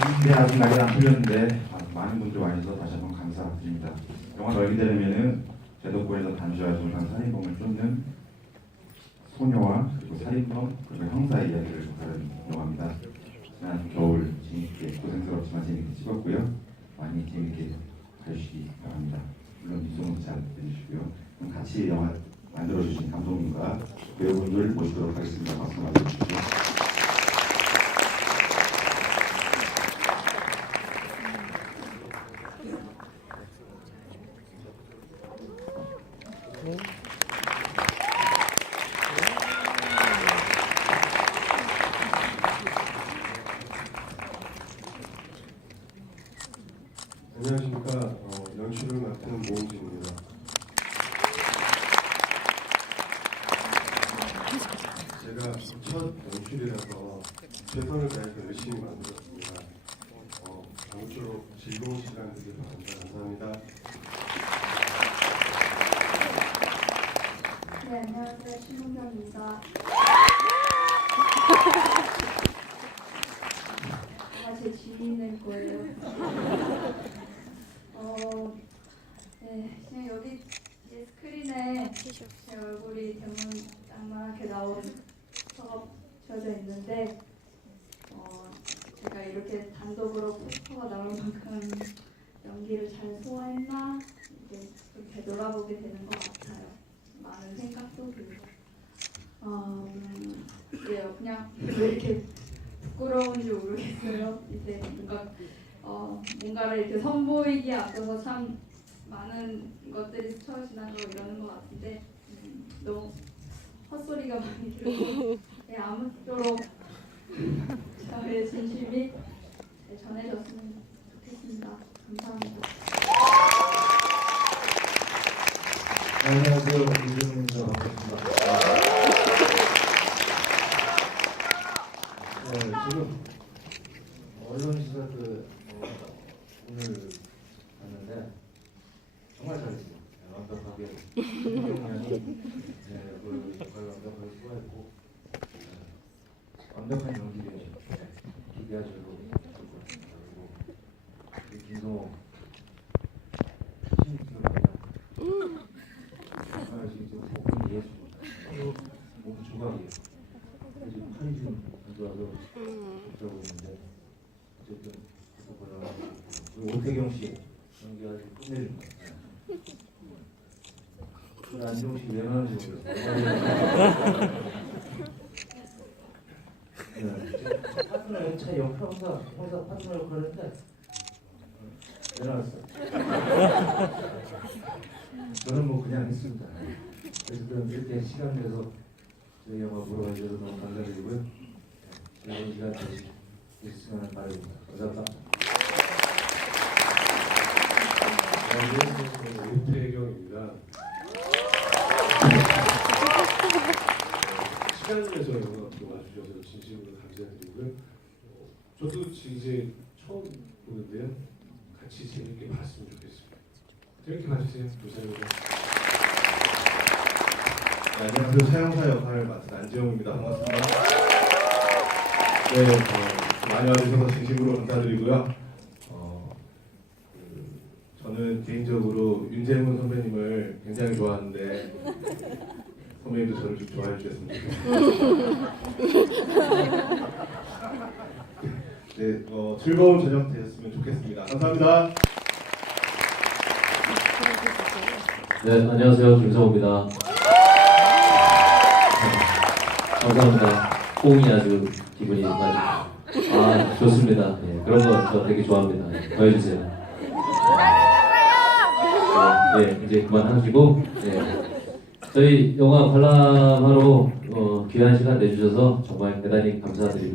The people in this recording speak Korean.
근데 아직 말이 안 풀렸는데 아, 많은 분들 와주셔서 다시 한번 감사드립니다. 영화 열게 되려면은 제도권에서 단죄와 조상 살인범을 쫓는 소녀와 그리고 살인범 그리고 형사의 이야기를 다룬 영화입니다. 지난 겨울 재밌게 고생스럽지만 재밌게 찍었고요. 많이 재밌게 봐주시기 바랍니다. 물론 뒷소문 잘. 그럼 같이 영화 만들어주신 감독님과 배우분들 모시도록 하겠습니다. 박수 주시고. 안녕하십니까 어, 연출을 맡은 모은진입니다. 제가 첫 연출이라서 최선을 다해서 열심히 만들었습니다. 어, 아무쪼록 즐거운 시간 되길 바랍니다. 감사합니다. 네, 안녕하세요. 신문경입니다. 아제 지인일 거예요. 어, 네, 그냥 여기 이 스크린에 제 얼굴이 대문 나온 포스터가 쥐어져 있는데, 어, 제가 이렇게 단독으로 포스터가 나올 만큼 연기를 잘 소화했나 이제 좀 되돌아보게 되는 것 같아요. 많은 생각도 들고 어, 음, 예, 그냥 왜 이렇게 부끄러운지 모르겠어요. 이제 뭔가 어, 뭔가를 이렇게 선보이기에 앞서서 참 많은 것들이 스쳐 지나가고 이러는 것 같은데 음, 너무 헛소리가 많이 들고 예, 아무쪼록 저의 진심이 네, 전해졌으면 좋겠습니다. 감사합니다. 안녕하세요. 이준입니다. 반갑습니다. 네, 지금 언론 시사 그 어, 오늘 봤는데 정말 잘했어요. 네, 완벽하게 네, 그 역할 완벽하게 소화했고 네, 완벽한 연기를 네, 기대하셔도 좋을 것 같습니다. 그리고 우리 김성호 배우 아, 지금 목이 예술. 몸 조각이에요. 지금 팔이 좀 안 좋아서 걱정하고 있는데 어쨌든 오태경 씨 연기 아주 끝내준 것 같아요. 그 안정 씨왜 나는지 모르겠어요. 파트너 연차 역 형사 형사 파트너 역할 했는데 왜 나왔어요? 저는 뭐 그냥 했습니다. 그래서 이렇게 시간 내서 저희 영화 보러 가주셔서 너무 감사드리고요. 네, 즐거운 시간 되셨으면 바랍니다. 감사합니다. 안녕하세요. 오태경입니다. 시간을 내서 영화 앞으로 와주셔서 진심으로 감사드리고요. 어, 저도 이제 처음 보는데요. 같이 재밌게 봤으면 좋겠습니다. 재밌게 봐주세요. 감사합니다. 네, 안녕하세요. 사형사 역할을 맡은 안지영입니다. 반갑습니다. 네, 어, 많이 와주셔서 진심으로 감사드리고요. 저는 개인적으로 윤재문 선배님을 굉장히 좋아하는데 선배님도 저를 좀 좋아해 주셨으면 좋겠습니다. 네, 어, 즐거운 저녁 되셨으면 좋겠습니다. 감사합니다. 네, 안녕하세요. 김성호입니다. 네, 감사합니다. 호응이 아주 기분이 많이 아 좋습니다. 예, 그런 거 저 되게 좋아합니다. 예, 더 해주세요. 예, 예, 이제 그만하시고 예, 저희 영화 관람하러 어, 귀한 시간 내주셔서 정말 대단히 감사드립니다.